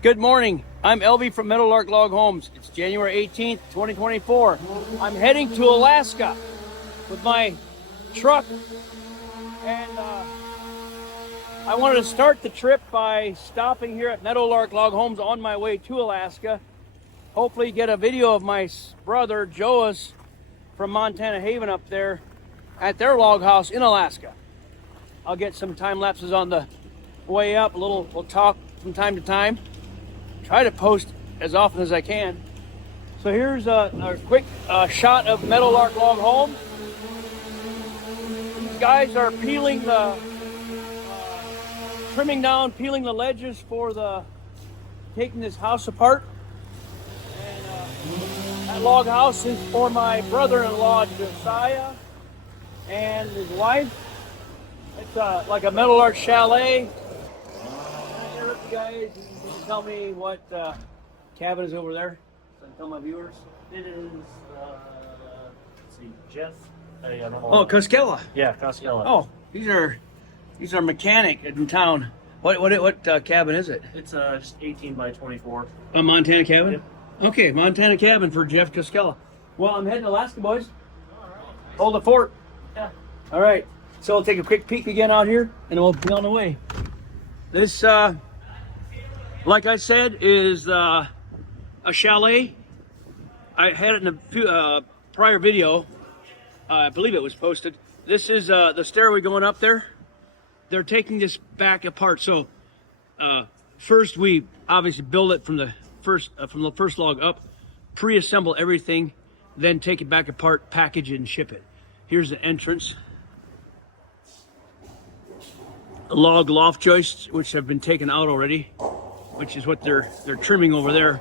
Good morning. I'm Elvie from Meadowlark Log Homes. It's January 18th, 2024. I'm heading to Alaska with my truck, and I wanted to start the trip by stopping here at Meadowlark Log Homes on my way to Alaska. Hopefully get a video of my brother Joas from Montana Haven up there at their log house in Alaska. I'll get some time lapses on the way up. We'll talk from time to time. Try to post as often as I can. So here's a quick shot of Meadowlark Log Homes. These guys are peeling the, trimming down, peeling the ledges for taking this house apart. And that log house is for my brother-in-law Josiah and his wife. It's like a Meadowlark chalet. You guys, you can tell me what cabin is over there. So I can tell my viewers. It is, let's see, Jeff. Oh, Coskella. Yeah, Coskella. Oh, these are mechanic in town. What cabin is it? It's just 18 by 24. A Montana cabin? Yep. Okay, Montana cabin for Jeff Coskella. Well, I'm heading to Alaska, boys. Hold the fort. Yeah. All right. So I'll take a quick peek again out here, and we'll be on the way. This, like I said, is a chalet. I had it in a few, prior video. I believe it was posted. This is the stairway going up there. They're taking this back apart. So first we obviously build it from the first log up, pre-assemble everything, then take it back apart, package it, and ship it. Here's the entrance. Log loft joists, which have been taken out already, which is what they're trimming over there.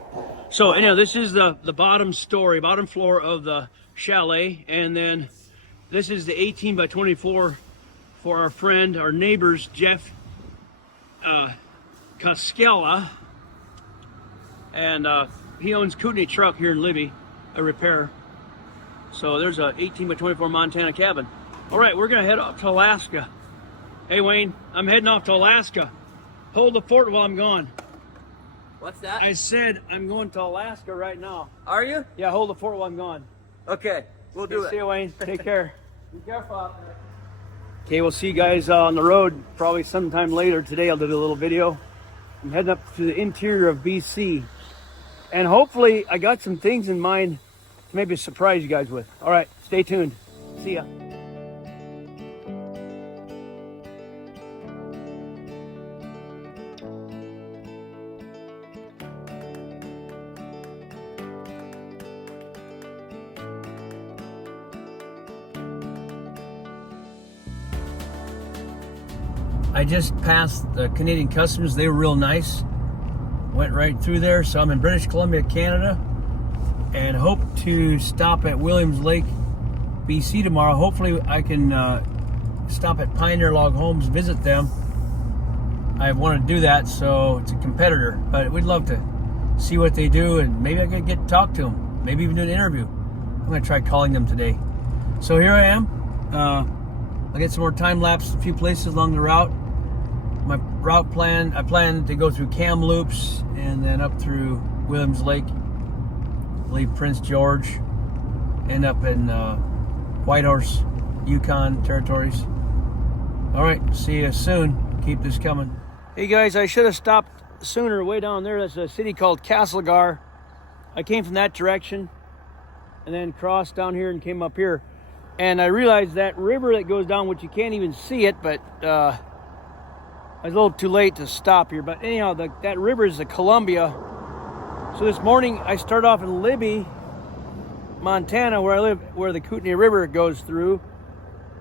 So anyhow, this is the bottom floor of the chalet, and then this is the 18 by 24 for our friend, our neighbors, Jeff Coskella, and he owns Kootenai Truck here in Libby, a repair. So there's a 18 by 24 Montana cabin. All right, we're gonna head off to Alaska. Hey Wayne, I'm heading off to Alaska. Hold the fort while I'm gone. What's that? I said I'm going to Alaska right now. Are you? Yeah, hold the fort while I'm gone. Okay, we'll do it. See you, Wayne. Take care. Be careful out there. Okay, we'll see you guys on the road probably sometime later. Today I'll do a little video. I'm heading up to the interior of BC. And hopefully I got some things in mind to maybe surprise you guys with. All right, stay tuned. See ya. I just passed the Canadian Customs. They were real nice. Went right through there. So I'm in British Columbia, Canada, and hope to stop at Williams Lake, BC tomorrow. Hopefully I can stop at Pioneer Log Homes, visit them. I want to do that, so it's a competitor, but we'd love to see what they do, and maybe I could get to talk to them, maybe even do an interview. I'm going to try calling them today. So here I am. I'll get some more time lapse, a few places along the route. My route plan, I plan to go through Kamloops and then up through Williams Lake, I believe Prince George, end up in Whitehorse, Yukon territories. All right, see you soon. Keep this coming. Hey guys, I should have stopped sooner way down there. That's a city called Castlegar. I came from that direction and then crossed down here and came up here. And I realized that river that goes down, which you can't even see it, but I was a little too late to stop here. But anyhow, that river is the Columbia. So this morning I start off in Libby, Montana, where I live, where the Kootenai River goes through,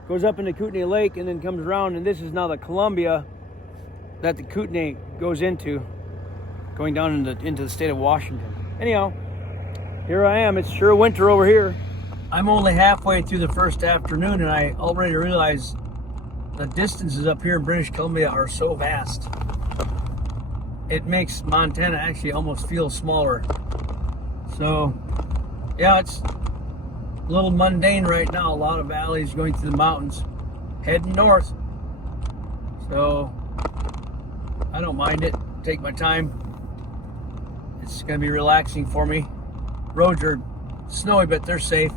goes up into Kootenai Lake, and then comes around. And this is now the Columbia that the Kootenai goes into, going down into the state of Washington. Anyhow, here I am. It's sure winter over here. I'm only halfway through the first afternoon, and I already realize the distances up here in British Columbia are so vast. It makes Montana actually almost feel smaller. So, yeah, it's a little mundane right now. A lot of valleys going through the mountains, heading north. So, I don't mind it. Take my time. It's going to be relaxing for me. Roads are snowy, but they're safe.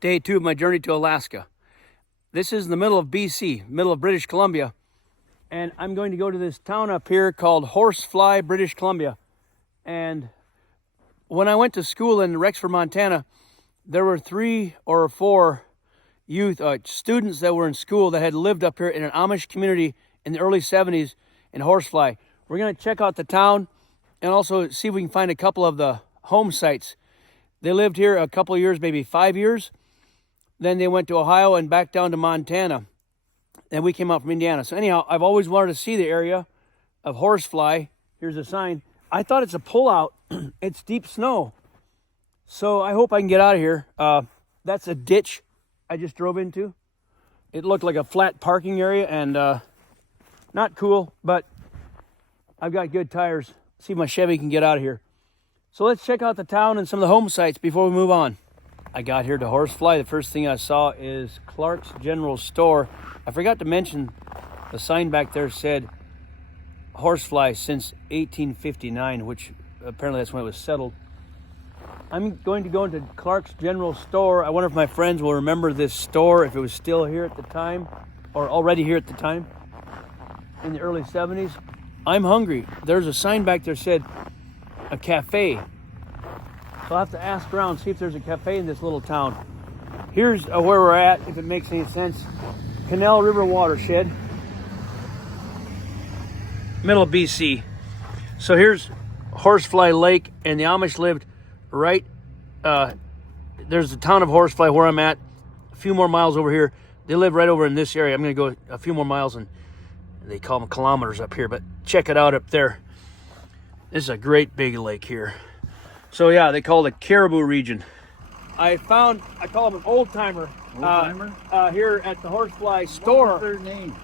Day 2 of my journey to Alaska. This is in the middle of BC, middle of British Columbia. And I'm going to go to this town up here called Horsefly, British Columbia. And when I went to school in Rexford, Montana, there were 3 or 4 youth, students that were in school that had lived up here in an Amish community in the early 70s in Horsefly. We're going to check out the town and also see if we can find a couple of the home sites. They lived here a couple of years, maybe 5 years. Then they went to Ohio and back down to Montana. And we came out from Indiana. So anyhow, I've always wanted to see the area of Horsefly. Here's a sign. I thought it's a pullout. It's deep snow. So I hope I can get out of here. That's a ditch I just drove into. It looked like a flat parking area and not cool, but I've got good tires. See if my Chevy can get out of here. So let's check out the town and some of the home sites before we move on. I got here to Horsefly. The first thing I saw is Clark's General Store. I forgot to mention the sign back there said Horsefly since 1859, which apparently that's when it was settled. I'm going to go into Clark's General Store. I wonder if my friends will remember this store, if it was still here at the time, or already here at the time, in the early 70s. I'm hungry. There's a sign back there said a cafe. So I'll have to ask around, see if there's a cafe in this little town. Here's where we're at, if it makes any sense. Canal River Watershed. Middle of BC. So here's Horsefly Lake, and the Amish lived right, there's the town of Horsefly where I'm at, a few more miles over here. They live right over in this area. I'm going to go a few more miles, and they call them kilometers up here, but check it out up there. This is a great big lake here. So yeah, they call it the Caribou region. I call him an old-timer. Here at the Horsefly store. What was their name?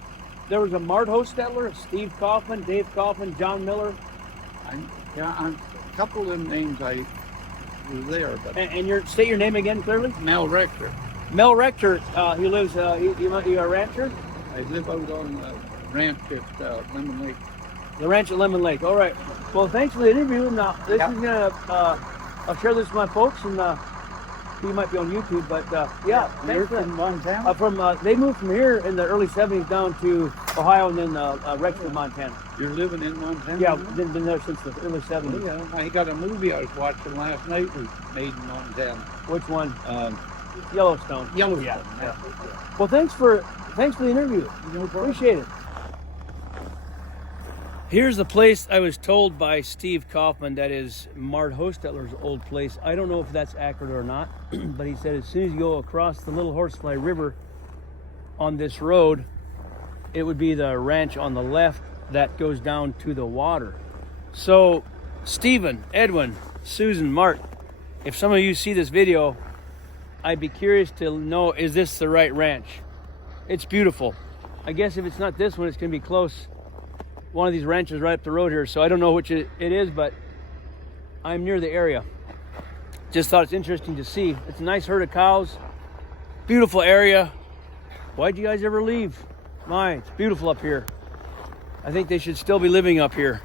There was a Mart Hostetler, Steve Kaufman, Dave Kaufman, John Miller. A couple of them names I was there, but And state your name again clearly? Mel Rector. Mel Rector, he lives, you a rancher? I live out on the ranch at Lemon Lake. The ranch at Lemon Lake. All right. Well, thanks for the interview. Now, this is gonna, I'll share this with my folks, and you might be on YouTube, but yeah. You're Thanks for from Montana? They moved from here in the early 70s down to Ohio and then Rexford, Montana. You're living in Montana? Yeah, now? been there since the early 70s. Oh, yeah. I got a movie I was watching last night was made in Montana. Which one? Yellowstone. Yellowstone. Yeah. Well, thanks for the interview. No problem. Appreciate it. Here's the place I was told by Steve Kaufman that is Mart Hostetler's old place. I don't know if that's accurate or not, but he said as soon as you go across the Little Horsefly River on this road, it would be the ranch on the left that goes down to the water. So, Stephen, Edwin, Susan, Mart, if some of you see this video, I'd be curious to know, is this the right ranch? It's beautiful. I guess if it's not this one, it's going to be close. One of these ranches right up the road here, so I don't know which it is, but I'm near the area. Just thought it's interesting to see. It's a nice herd of cows, beautiful area. Why'd you guys ever leave? My, it's beautiful up here. I think they should still be living up here.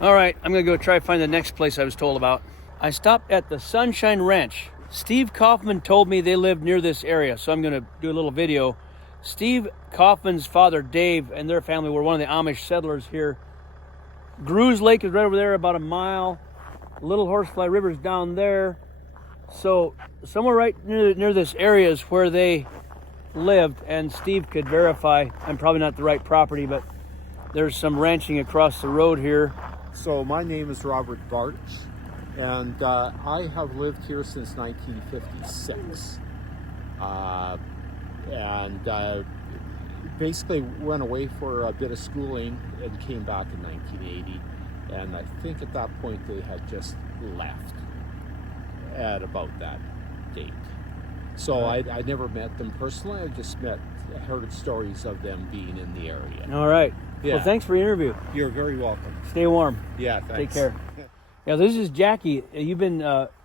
All right, I'm gonna go try to find the next place I was told about. I stopped at the Sunshine Ranch. Steve Kaufman told me they lived near this area, so I'm gonna do a little video. Steve Kaufman's father, Dave, and their family were one of the Amish settlers here. Groo's Lake is right over there, about a mile. Little Horsefly River's down there. So somewhere right near this area is where they lived, and Steve could verify. I'm probably not the right property, but there's some ranching across the road here. So my name is Robert Bartsch, and I have lived here since 1956. basically went away for a bit of schooling and came back in 1980. And I think at that point they had just left at about that date. So I never met them personally. I just heard stories of them being in the area. All right. Yeah. Well, thanks for your interview. You're very welcome. Stay warm. Yeah, thanks. Take care. Yeah, this is Jackie. You've been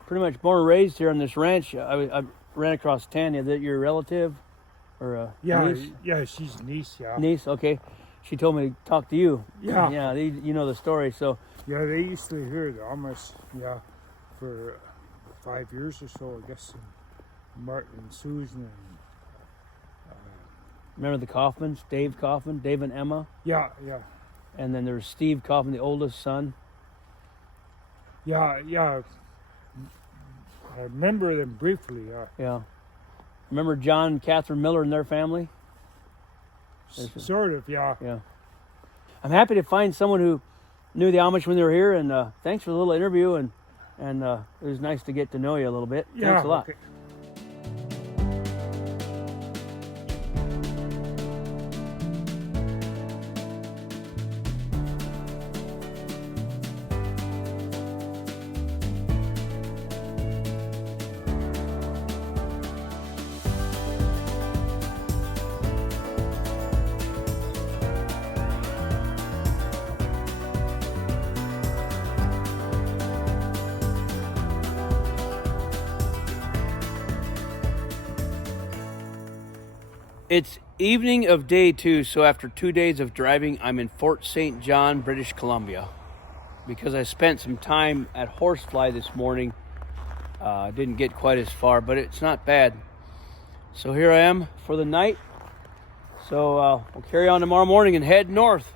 pretty much born and raised here on this ranch. I ran across Tanya. That your relative or niece? Yeah, she's niece, yeah. Niece, okay. She told me to talk to you. Yeah. Yeah, you know the story. So Yeah, they used to hear the Amish, yeah, for 5 years or so, I guess. And Martin and Susan and remember the Kaufmans, Dave Kaufman, Dave and Emma, yeah. and then there's Steve Kaufman, the oldest son. Yeah. I remember them briefly, yeah. Yeah. Remember John and Catherine Miller and their family? Sort of, yeah. Yeah. I'm happy to find someone who knew the Amish when they were here, and thanks for the little interview, and it was nice to get to know you a little bit. Yeah, Thanks a lot. okay. It's evening of day 2, so after 2 days of driving, I'm in Fort St. John, British Columbia. Because I spent some time at Horsefly this morning. Didn't get quite as far, but it's not bad. So here I am for the night. So we'll carry on tomorrow morning and head north.